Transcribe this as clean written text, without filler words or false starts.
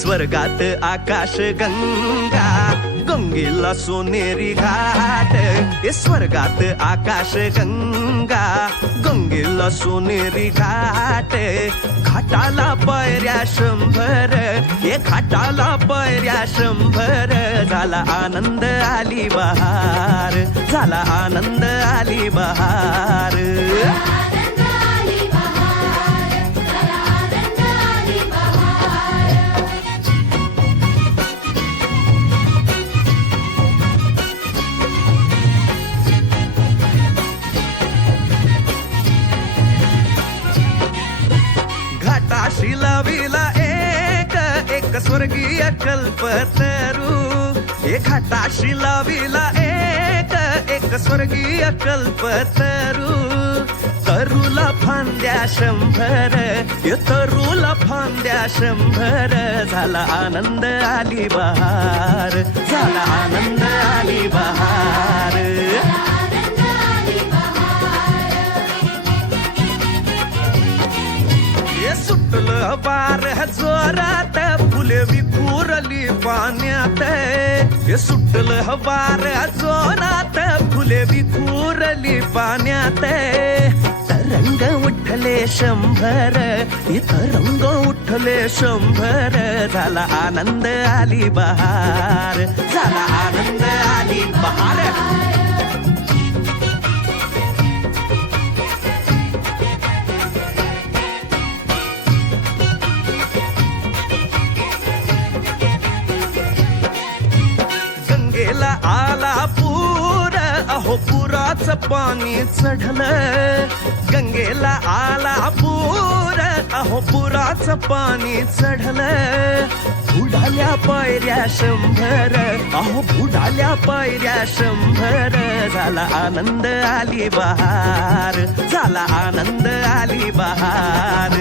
स्वर्गात आकाश गंगा गंगेला सोनेरी घाट स्वर्गात आकाश गंगा गंगेला सोनेरी घाट घाटाला पायऱ्या 100 घाटाला पायऱ्या 100 झाला आनंद आली बहार झाला आनंद आली बहार घाटाशी लाविला एक स्वर्गीय कल्पतरू घाटाशी लाविला एक स्वर्गीय कल्पतरू तरुला फांद्या 100 तरुला फांद्या 100 झाला आनंद आली बहार झाला आनंद आली बहार सुटलं बार जोरात फुले विखुरली पाण्यात सुटलं बार जोरात फुले विखुरली पाण्यात तरंग उठले 100 तरंग उठले 100 झाला आनंद आली बहार झाला आनंद आली बहार आला पूर अहो पुराचं पाणी चढलं गंगेला आला पूर अहो पुराचं पाणी चढलं बुडाल्या पायऱ्या 100 अहो बुडाल्या पायऱ्या 100 झाला आनंद आली बहार झाला आनंद आली बहार